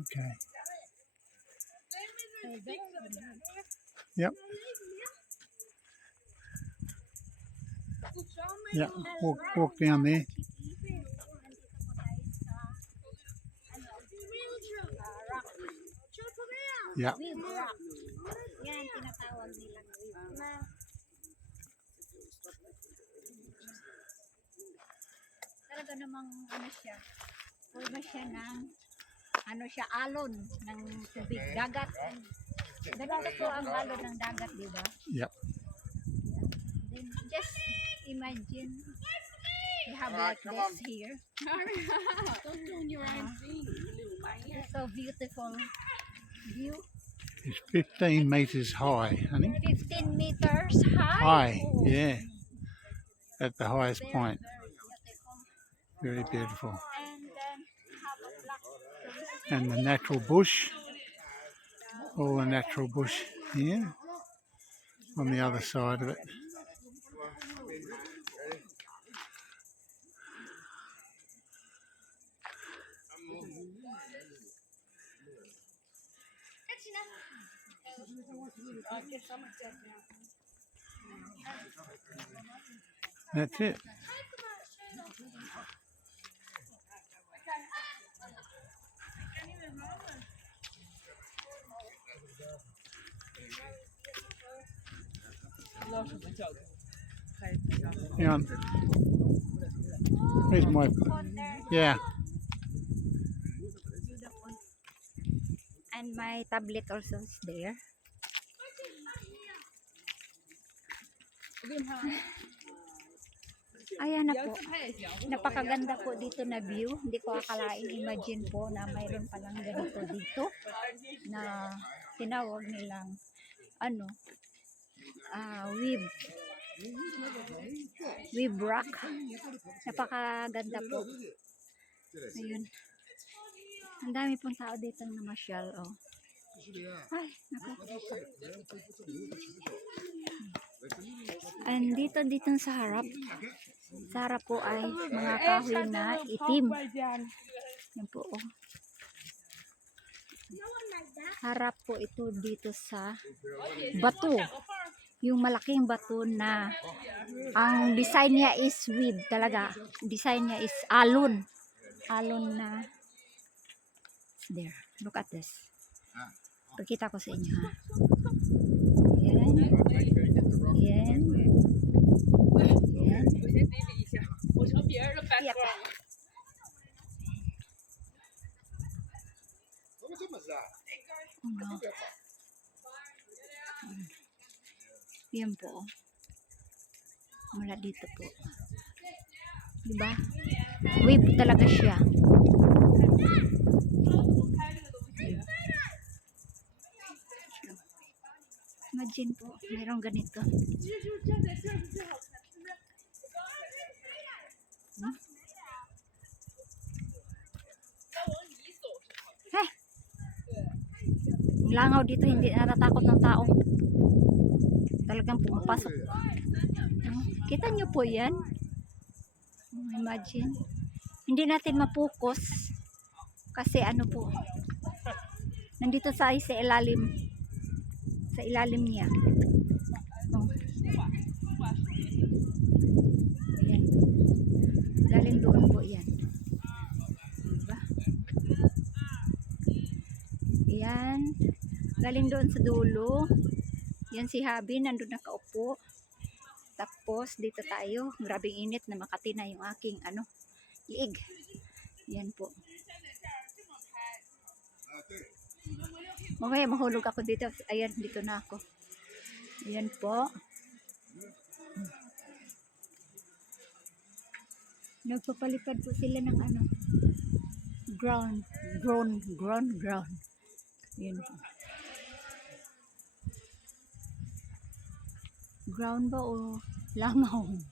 Okay. Yep. Yeah. Walk walk down there. Yeah. Talaga namang ano siya, forma siya ng ano siya, alon ng tubig, dagat. Ah. Ganito po ang alon ng dagat, di ba? Yep. Then just imagine we have ah, like this here. Don't do your ah. own thing, you little man. It's so beautiful view. It's 15 meters high, honey. 15 meters high. High. Oh, Yeah. At the highest very, point. very beautiful. Very beautiful. And the natural bush. All the natural bush here. On the other side of it. That's it. Hang on. Where's my. Yeah. And my tablet also is there. Ayan na po. Napakaganda po dito na view. Hindi ko akalain, imagine po na mayroon palang ganito dito na tinawag nilang ano, ah weave. Weave rock. Napakaganda po. Ayun. Ang dami pong tao dito na namasyal, oh. Ay, naku. And dito, dito sa harap. Sa harap po ay mga kahoy na itim. Yan po, oh. Harap po ito dito sa bato yung malaking bato na ang design niya is weave talaga. Design niya is alon. Alon na there. Look at this. Pakita ko sa inyo ha. Ayan. Ayan. Ayan. Tiyak. Oh, no. Yan po. Mula dito po. Diba? Wave talaga siya. Imagine po, mayroong ganito. Hmm? Hey! Ang langaw dito, hindi natatakot ng tao. Talagang pumapasok. Kita nyo po yan? Oh, Imagine. Hindi natin mapokus. Kasi ano po. Nandito sa sa ilalim. Sa ilalim niya. Oh. Ayan. Doon po yan. Diba? Yan. Galing doon sa dulo. Yan si Habi, nandun nakaupo. Tapos, dito tayo. Grabing init na makati na yung aking, ano, liig. Yan po. Okay, mahulog ako dito. Ayan, dito na ako. Ayan po. Nagpapalipad po sila ng ano, ground, ground, ground, ground. Yun po. Ground ba o langaw? Ayan.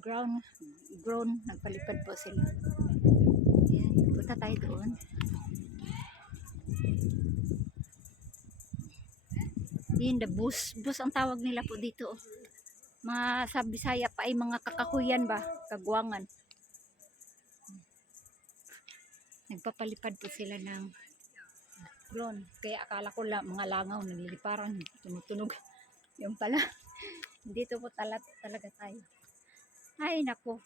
ground, grown, nagpalipad po sila. Yan, punta tayo doon. Yun, the bus. Bus ang tawag nila po dito. Mga sa Bisaya pa ay mga kakakuyan ba? Kagwangan. Nagpapalipad po sila ng drone. Kaya akala ko lang mga langaw nagliliparang tumutunog. Yung pala. Dito po tala, talaga tayo. Ay, nako.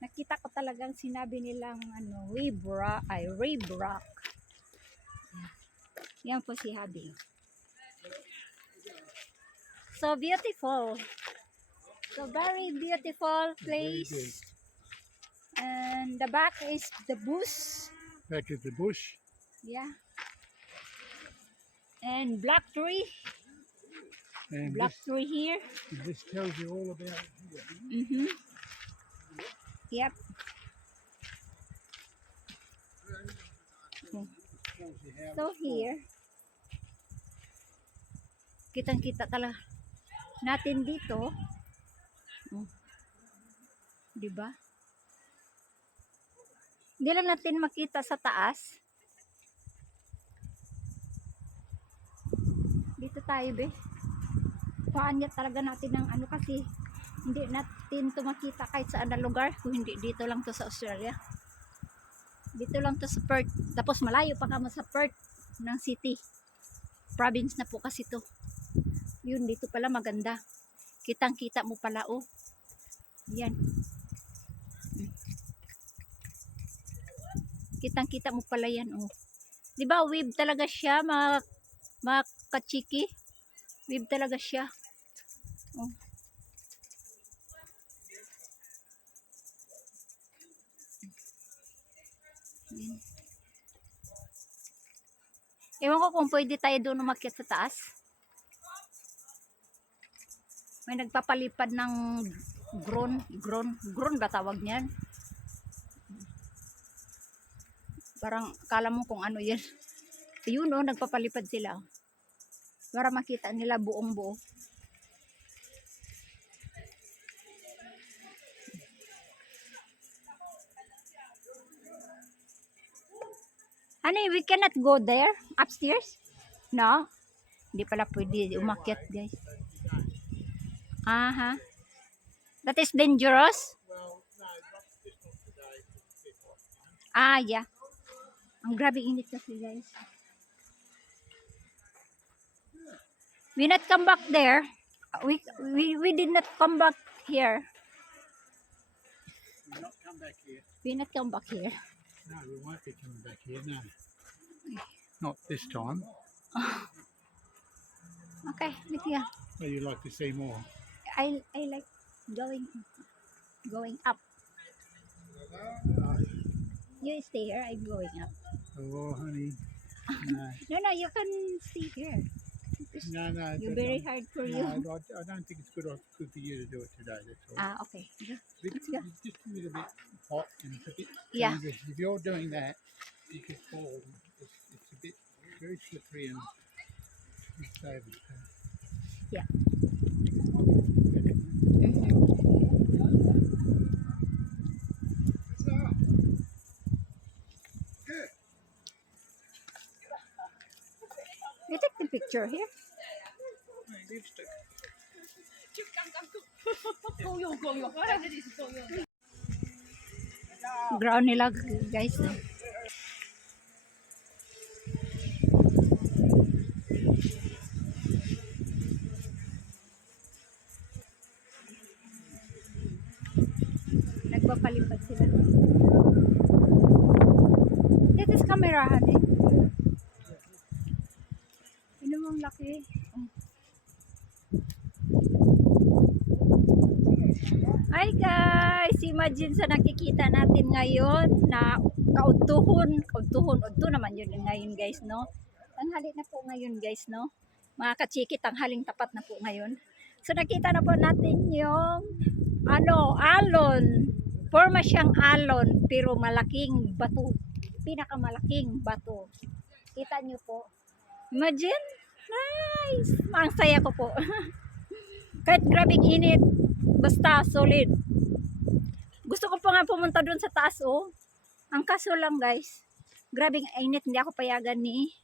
Nakita ko talagang sinabi nilang ano, wave rock, ay wave rock. Yan po si Habi. So beautiful. So very beautiful place. And the back is the bush. Back at the bush. Yeah. And black tree. And Black this, tree here. this tells you all about here. Mm-hmm. Yep. So here, kitang-kita talaga natin dito. Oh. 'Di ba? Hindi lang natin makita sa taas. Dito tayo, be. Kuhaan niya talaga natin ng ano kasi hindi natin to makita kahit saan na lugar kung hindi dito lang to sa Australia. Dito lang to sa Perth. Tapos malayo pa kamo sa Perth ng city. Province na po kasi to. Yun, dito pala maganda. Kitang kita mo pala oh. Yan. Kitang kita mo pala yan oh. 'Di ba wave talaga siya mga mga kachiki? Wave talaga siya. Oh. Yan. Ewan ko kung pwede tayo doon umakyat sa taas. May nagpapalipad ng drone, drone, drone ba tawag niyan? Parang kala mo kung ano yan. Ayun oh, nagpapalipad sila. Para makita nila buong buo. Honey, we cannot go there upstairs? No? Hindi pala pwede umakyat, guys. Aha. That is dangerous? Ah, yeah. Ang grabe init kasi, guys. We not come back there. We we we did not come back here. We'll not come back here. We not come back here. No, we won't be coming back here, no. Not this time. Okay, look here. Well, you like to see more. I I like going going up. Oh, You stay here. I'm going up. oh honey. No, No, no, you can stay here. no, no. You're very hard for no, you. I, I don't think it's good, good for you to do it today, that's all. Ah, okay. It's a bit-. It's just a little bit hot and a bit Yeah. dangerous. If you're doing that, you could fall. It's, it's a bit very slippery and unstable. So. Yeah. Okay. Mhm. You take the picture here. Ground nila guys. No? Camera, honey. Ano ang laki? Hi guys! Imagine sa nakikita natin ngayon na kauntuhon, kauntuhon, udto naman yun ngayon guys, no? Tanghali na po ngayon guys, no? Mga kachiki, tanghaling tapat na po ngayon. So nakita na po natin yung ano, alon. Forma siyang alon pero malaking bato. Pinakamalaking bato. Kita niyo po. Imagine? Nice! Ang saya ko po. Kahit grabing init, basta solid. Gusto ko pa nga pumunta doon sa taas, oh. Ang kaso lang, guys, grabing init, hindi ako payagan ni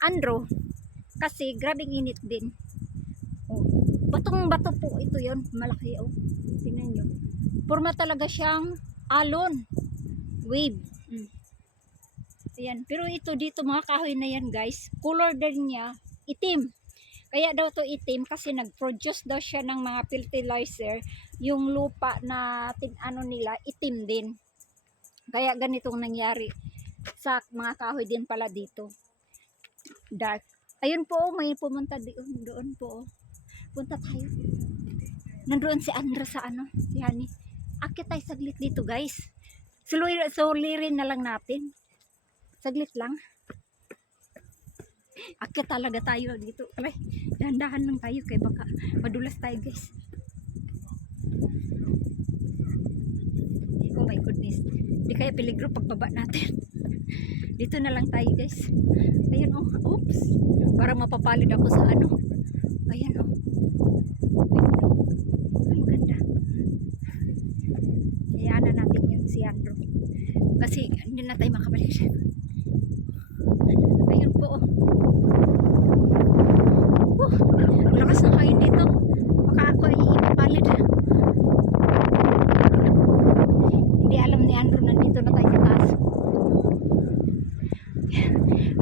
Andrew. Kasi grabing init din. Oh. Batong bato po ito yon malaki, oh. Tingnan nyo. Forma talaga siyang alon. Wave. Ayan. Pero ito dito mga kahoy na yan guys, color din niya itim. Kaya daw to itim kasi nag-produce daw siya ng mga fertilizer. Yung lupa na ano nila, itim din. Kaya ganitong nangyari sa mga kahoy din pala dito. Dark. Ayun po, oh, may pumunta doon, doon po. oh. Punta tayo. Nandoon si Andra sa ano, si Hani. Akit tayo saglit dito guys. Sulirin na lang natin. Saglit lang. Akit talaga tayo dito. Alay, dahan-dahan lang tayo kay baka madulas tayo guys. Oh my goodness. Di kaya peligro pagbaba natin. Dito na lang tayo guys. Ayun oh. Oops. Parang mapapalid ako sa ano. Ayan oh. Wait lang. Ang ganda. Hayaan na natin yun si Andrew. Kasi hindi na tayo makabalik siya. Ayun po. Oh. Oh, ang lakas ng hangin dito. Baka ako ay ipapalid. Hindi alam ni Andrew na dito na tayo sa taas.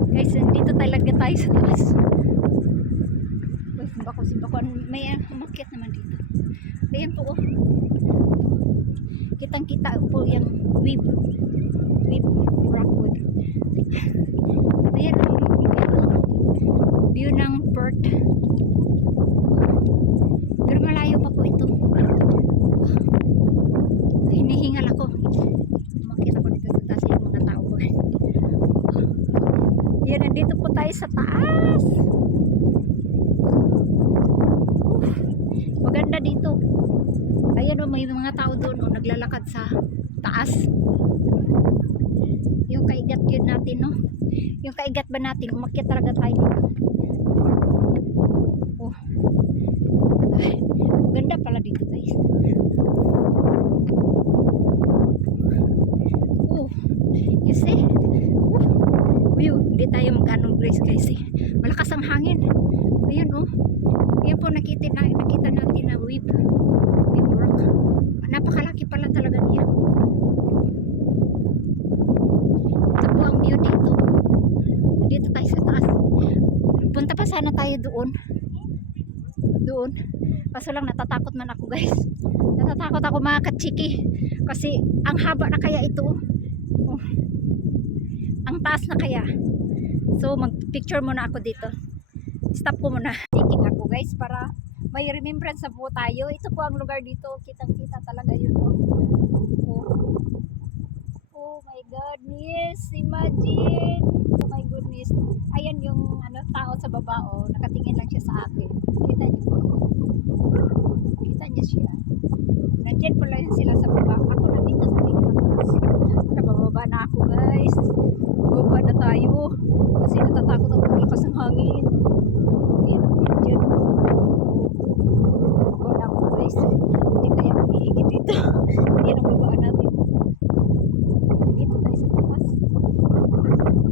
Guys, dito talaga tayo sa taas. Uy, simba ko, simba ko. May uh, umakyat naman dito. Ayan po, oh. Kitang kita po yung weave. Weave rockwood. Ayan ang view, view ng Perth. Pero malayo pa po ito. Hinihingal ako. Umakit ako dito sa taas yung mga tao. Yan, nandito po tayo sa taas. Uf, maganda dito. Ayan o, may mga tao doon o naglalakad sa taas. Yung kaigat yun natin, no? Yung kaigat ba natin, umakyat talaga tayo dito. Oh. Ay, ganda pala dito, guys. Oh, you see? Oh. View, hindi tayo magkanong grace, guys, eh. Malakas ang hangin. Ayun, oh. Ayan po, nakita, na, nakita natin na wave. Wave rock. Napakalaki pala talaga niya. Ito po ang view dito. Dito tayo sa taas. Punta pa sana tayo doon. Doon. Kaso lang natatakot man ako guys. Natatakot ako mga kachiki. Kasi ang haba na kaya ito. Oh. Ang taas na kaya. So mag picture muna ako dito. Stop ko muna. Thinking ako guys para may remembrance na po tayo. Ito po ang lugar dito. Kitang kita talaga yun. Oh. Oh my goodness, imagine. Oh my goodness. Ayan yung ano tao sa baba oh, nakatingin lang siya sa akin. Kita niyo po. Kita niyo siya. Nandiyan pala yun sila sa baba. Ako nandito sa pinakataas. Nabababa na ako guys. Baba na tayo. Kasi natatakot ako ng lakas ng hangin. Ayan, nandiyan. Baba na ako guys. Hindi kaya hihigit dito. Ayan ang babaan natin. Dito tayo sa taas.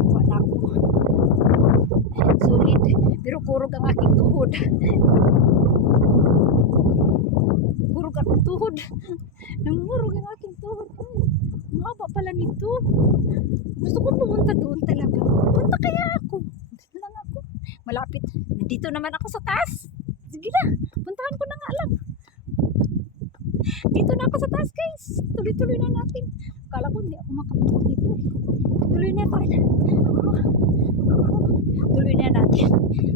Wala ko. Sulit. Kurog ang aking tuhod. Kurog akong tuhod. Namurog ang aking tuhod. Ang haba pala nito. Gusto ko pumunta doon talaga. Punta kaya ako. Doon lang ako. Malapit. Nandito naman ako sa taas. Sige na. Puntahan ko na nga lang. Dito na ako sa taas guys. Tuloy-tuloy na natin. Kala ko hindi ako makapunta dito. Tuloy na tayo. Tuloy na natin.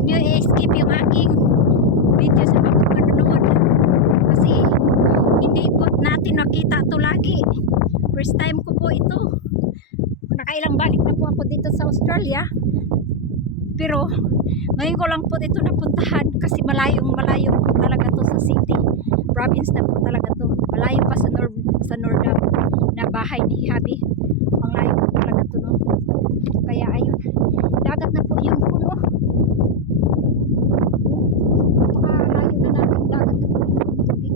wag nyo i-skip yung aking video sa pagkakanood. Kasi hindi po natin nakita to lagi. First time ko po ito. Nakailang balik na po ako dito sa Australia. Pero ngayon ko lang po ito napuntahan kasi malayong malayo po talaga to sa city. Province na po talaga to. Malayo pa sa Nor sa Nordam na bahay ni Habi. Ang layo po talaga to no. Kaya ayun, dagat na po yung puno. Napakalayo na natin dagat na po yung tubig.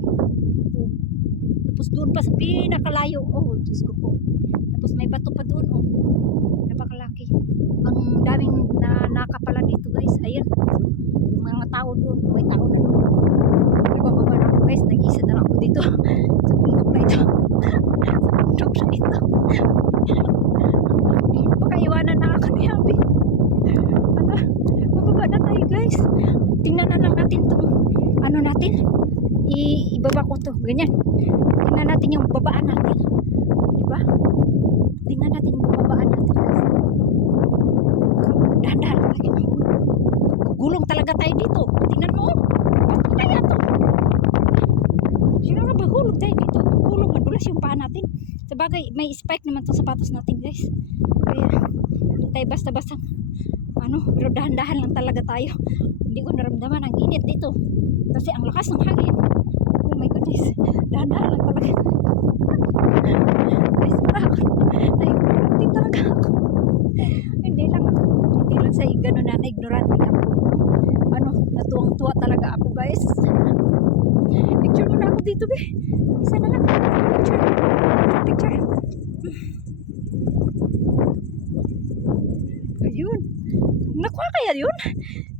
Oh. Tapos doon pa sa pinakalayo. Oh, Diyos ko po. Tapos may bato pa doon. Oh. Napakalaki. Ang daming na nakapala dito guys. Ayun. Yung mga tao doon. May tao na doon. Nagbababa na ako guys. Nag-isa na lang ako dito. sa bundok na ito. sa bundok na ito. Baka iwanan na ako ni Habi. Ano? Bababa na tayo guys. Tingnan na lang natin tong ano natin. I ibaba ko to. Ganyan. Tingnan natin yung babaan natin. Diba? Tingnan natin yung babaan natin. Dahan-dahan lang lagi. Gulong talaga tayo dito. Tingnan mo. Ba't kaya to? Siguro bahulog tayo dito. Gulong madulas yung paa natin. Sa bagay, may spike naman tong sapatos natin guys. Kaya hindi tayo basta-basta ano, pero dahan-dahan lang talaga tayo. Hindi ko naramdaman ang init dito. Kasi ang lakas ng hangin. Oh my goodness. Dahan-dahan lang talaga. Guys, parang naiinit talaga ako. Hindi lang ako. Hindi lang sa gano'n na na-ignorante ako. Ano, natuwang-tuwa talaga ako guys. Picture muna ako dito be. Isa na lang. Picture. Picture. Ayun. Nakuha kaya yun?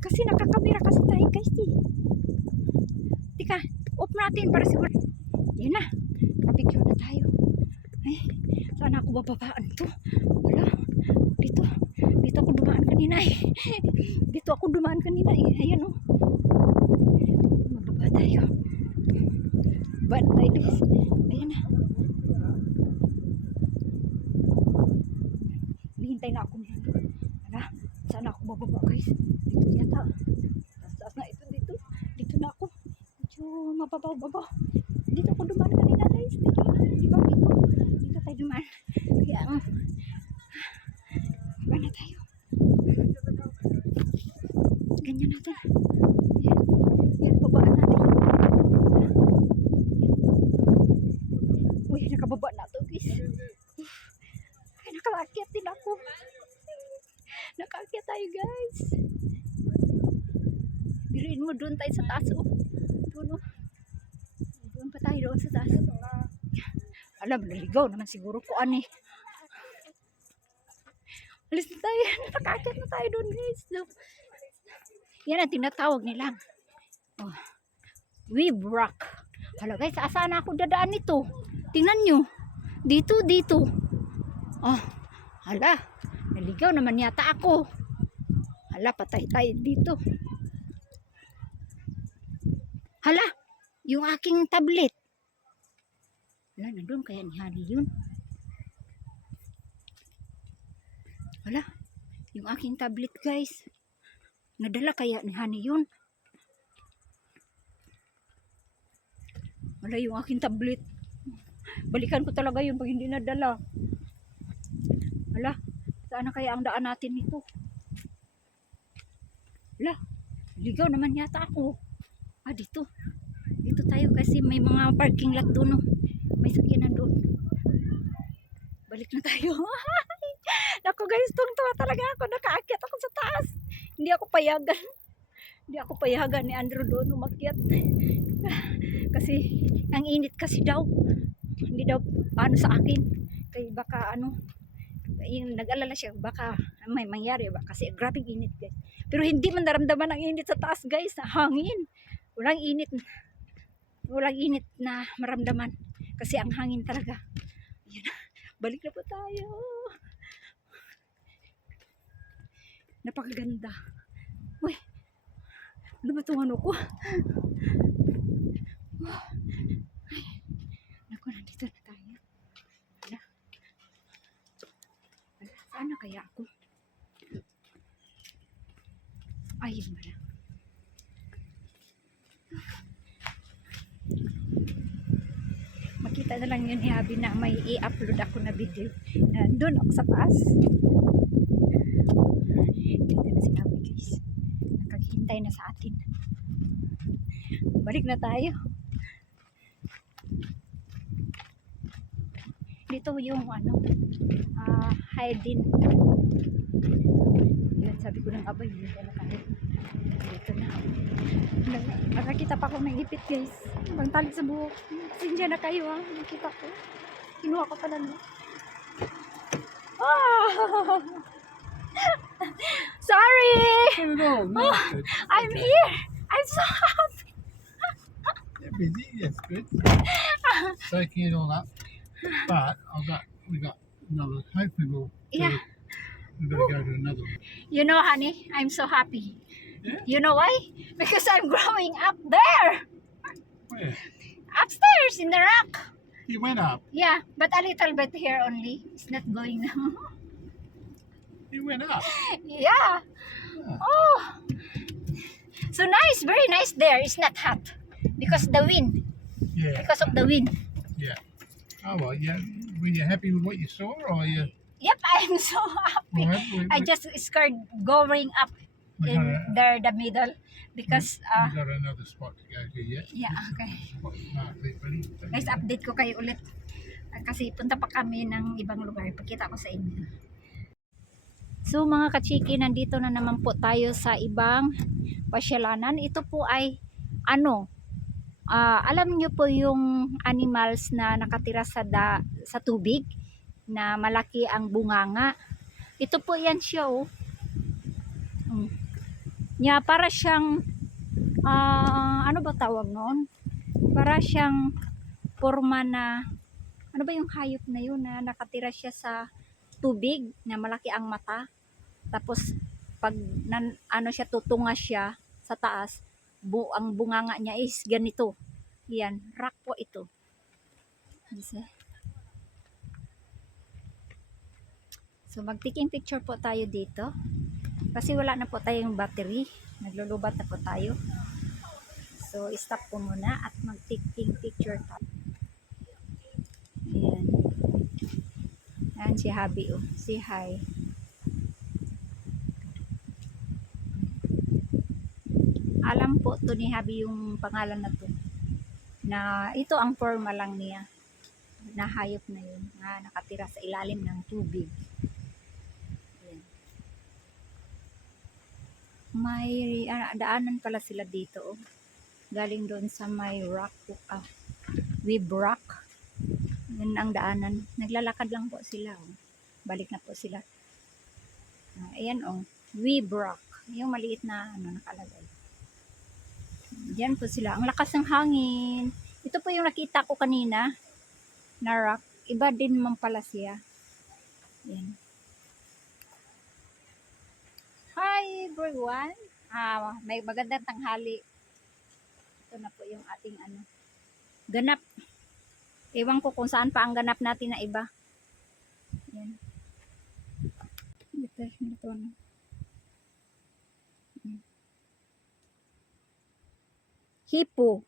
Kasi nakakamera kasi tayo guys eh. Tika, off natin para siguro. Yan na. Kapicture na tayo. Ay, saan ako bababaan to? Wala. Dito. Dito ako dumaan kanina eh. Dito ako dumaan kanina eh. Ayan oh. Bababa guys? Dito yata. Taas na ito dito. Dito na ako. Medyo mababaw-babaw. Naligaw naman siguro ko ani. Alis na tayo. Nakaakyat na tayo doon guys. Yan ang tinatawag nila. Oh. Weave rock. Hala guys, asaan ako dadaan nito? Tingnan nyo. Dito, dito. Oh, hala. Naligaw naman yata ako. Hala, patay tayo dito. Hala, yung aking tablet. Hala, nandun kaya ni Honey yun. Hala, yung aking tablet guys. Nadala kaya ni Honey yun. Wala yung aking tablet. Balikan ko talaga yun pag hindi nadala. Wala. Saan kaya ang daan natin nito? Wala. Ligaw naman yata ako. Ah, dito. Dito tayo kasi may mga parking lot doon. Oh. May sakyanan doon. Balik na tayo. Naku guys, tuwang-tuwa talaga ako. Nakaakyat ako sa taas. Hindi ako payagan. Hindi ako payagan ni Andrew doon umakyat. kasi ang init kasi daw. Hindi daw ano sa akin. Kaya baka ano nag-alala siya baka may mangyari ba kasi grabe init guys. Pero hindi man naramdaman ang init sa taas guys, hangin. Walang init. Walang init na maramdaman kasi ang hangin talaga. Ayan. Balik na po tayo. Napakaganda. Uy. Ano ba itong ano ko? Ay. Naku, nandito na tayo. Wala. Wala. Saan na kaya ako? Ayun wala. na lang yun ni Habi na may i-upload ako na video. Nandun ako sa taas. Dito na si Habi guys. Nakaghintay na sa atin. Balik na tayo. Dito yung ano, ah, hiding. Yun, sabi ko ng abay, dito na tayo. Dito na. Nakakita pa ako ng ipit guys. Ibang tali sa buhok. Pasensya na kayo ha. Nakita ko. Kinuha ko pala no. Oh! Ah! Sorry! No, no, Oh, I'm here! I'm so happy! yeah, busy. That's good. Soaking it all up. But I've got we got another. Hopefully we'll. do- Yeah. Got to go to another one. You know, honey, I'm so happy. Yeah? You know why? Because I'm growing up there! Where? Upstairs in the rock! He went up. Yeah, but a little bit here only. It's not going now. he went up. yeah. Oh. So nice, very nice there. It's not hot. Because the wind. Yeah. Because of the wind. Yeah. Oh well, yeah. Were you happy with what you saw, or you? Yep, I'm so happy. Well, we, I just scared going up we in there the middle because uh got another spot to go to yet. yeah, okay. Spot. Guys, update ko kayo ulit. Ah, Kasi punta pa kami ng ibang lugar. Pakita ko sa inyo. So mga kachiki, nandito na naman po tayo sa ibang pasyalanan. Ito po ay ano, ah, alam niyo po yung animals na nakatira sa da, sa tubig na malaki ang bunganga. Ito po yan siya oh. Nya para siyang ah, ano ba tawag noon? Para siyang forma na ano ba yung hayop na yun na nakatira siya sa tubig na malaki ang mata? Tapos pag nan, ano siya tutunga siya sa taas bu, ang bunganga niya is ganito. Yan rock po ito. So magtaking picture po tayo dito kasi wala na po tayong battery naglulubat na po tayo So, stop ko muna at mag-taking picture tayo. Ayan. Ayan si Habi, oh. Si hi. Alam po to ni Habi yung pangalan na to. Na ito ang forma lang niya. Na hayop na yun. Na nakatira sa ilalim ng tubig. May ah, daanan pala sila dito, oh. Galing doon sa may rock ah, web rock. Yun ang daanan. Naglalakad lang po sila oh. balik na po sila. Ah, ayan oh. Web rock. Yung maliit na ano nakalagay. Diyan po sila. Ang lakas ng hangin. Ito po yung nakita ko kanina na rock. Iba din naman pala siya. Yan hi everyone ah, may magandang tanghali. Ito na po yung ating ano ganap. Ewan ko kung saan pa ang ganap natin na iba. Yan ito, ito na Yan. hippo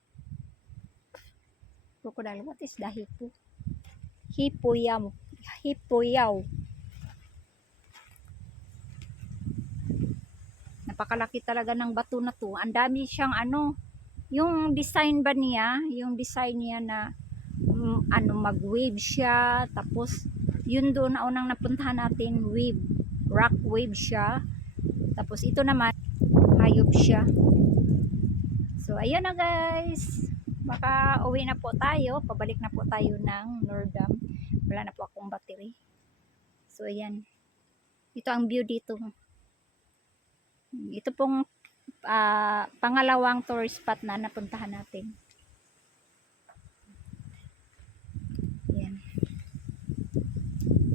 crocodile what is the hippo hippo yaw napakalaki talaga ng bato na to ang dami siyang ano yung design ba niya, yung design niya na mm, ano mag-wave siya, tapos yun doon na unang napuntahan natin, wave, rock wave siya. Tapos ito naman, hayop siya. So ayan na guys. Baka uwi na po tayo, pabalik na po tayo ng Nordam. Wala na po akong battery. So ayan. Ito ang view dito. Ito pong ah, pangalawang tourist spot na napuntahan natin. Yan.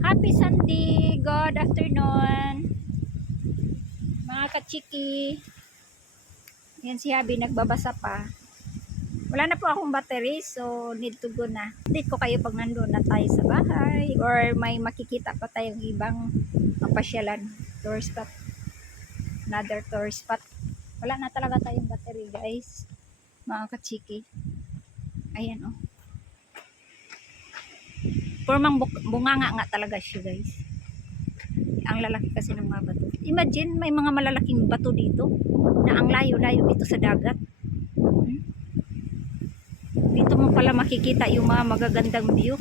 Happy Sunday! Good afternoon! Mga kachiki! Yan si Habi, nagbabasa pa. Wala na po akong battery, so need to go na. Update ko kayo pag nandun na tayo sa bahay or may makikita pa tayong ibang mapasyalan. Tourist spot. Another tourist spot wala na talaga tayong battery guys mga kachiki ayan oh Formang bunganga nga talaga siya guys. Ang lalaki kasi ng mga bato. Imagine may mga malalaking bato dito na ang layo-layo dito sa dagat. Hmm? Dito mo pala makikita yung mga magagandang view.